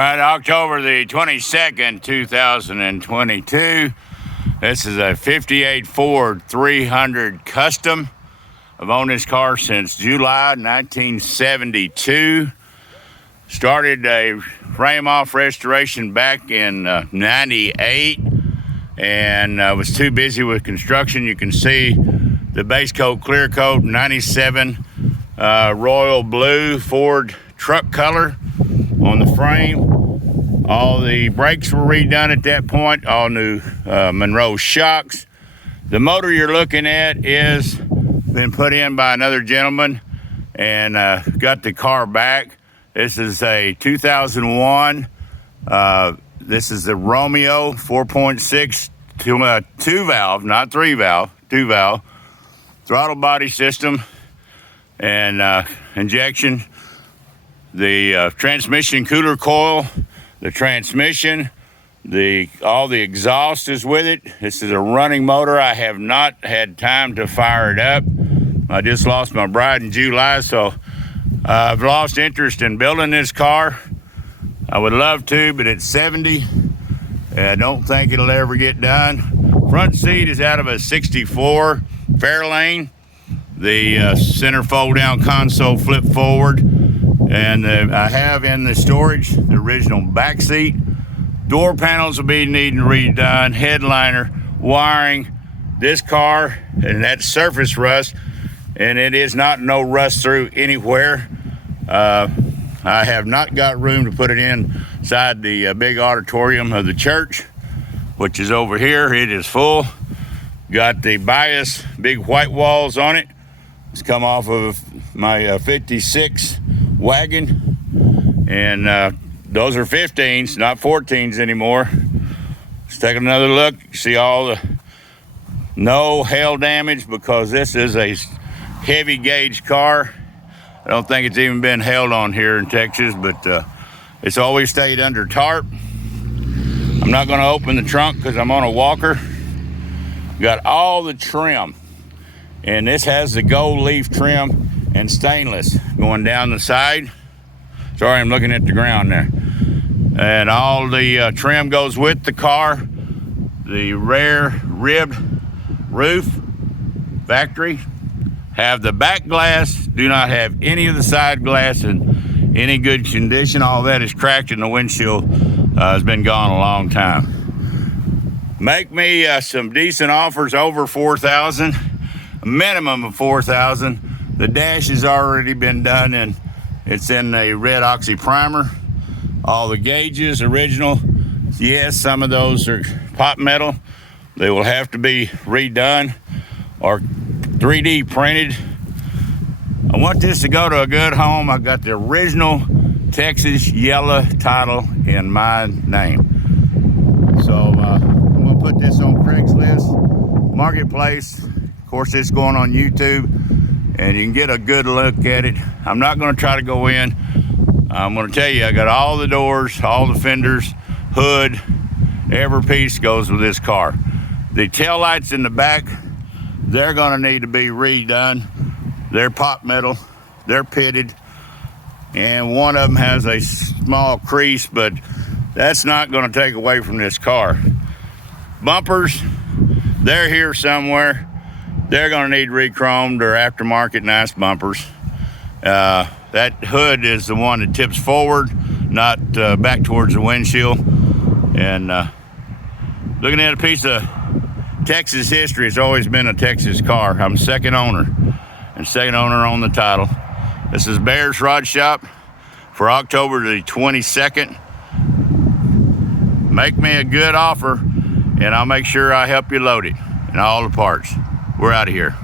All right, October the 22nd, 2022. This is a 58 Ford 300 Custom. I've owned this car since July 1972. Started a frame-off restoration back in 98 and was too busy with construction. You can see the base coat, clear coat, 97 royal blue Ford truck color on the frame. All the brakes were redone at that point, all new Monroe shocks. The motor you're looking at is been put in by another gentleman and got the car back. This is a 2001. This is the Romeo 4.6 two valve, not three valve, two valve throttle body system and injection. The transmission cooler coil, the transmission, all the exhaust is with it. This is a running motor. I have not had time to fire it up. I just lost my bride in July, so I've lost interest in building this car. I would love to, but it's 70. I don't think it'll ever get done. Front seat is out of a 64 Fairlane. The center fold down console flip forward. And I have in the storage the original back seat. Door panels will be needing redone, headliner, wiring. This car, and that's surface rust, and it is not no rust through anywhere. I have not got room to put it inside the big auditorium of the church, which is over here. It is full. Got the bias, big white walls on it. It's come off of my 56 wagon, and those are 15s, not 14s anymore. Let's take another look. See all the no hail damage, because this is a heavy gauge car. I don't think it's even been hailed on here in Texas, but it's always stayed under tarp. I'm not going to open the trunk because I'm on a walker. Got all the trim, and this has the gold leaf trim and stainless going down the side. Sorry, I'm looking at the ground there. And all the trim goes with the car. The rear ribbed roof, factory. Have the back glass, do not have any of the side glass in any good condition. All that is cracked, and the windshield has been gone a long time. Make me some decent offers over $4,000, a minimum of $4,000. The dash has already been done, and it's in a red oxy primer. All the gauges original. Yes, some of those are pot metal. They will have to be redone or 3D printed. I want this to go to a good home. I got the original Texas yellow title in my name. So I'm gonna put this on Craigslist marketplace. Of course, it's going on YouTube, and you can get a good look at it. I'm not going to try to go in. I'm going to tell you, I got all the doors, all the fenders, hood, every piece goes with this car. The tail lights in the back, they're going to need to be redone. They're pot metal, they're pitted, and one of them has a small crease, but that's not going to take away from this car. Bumpers, they're here somewhere. They're going to need re-chromed or aftermarket nice bumpers. That hood is the one that tips forward, not back towards the windshield. And looking at a piece of Texas history, it's always been a Texas car. I'm second owner, and second owner on the title. This is Bear's Rod Shop for October the 22nd. Make me a good offer, and I'll make sure I help you load it and all the parts. We're out of here.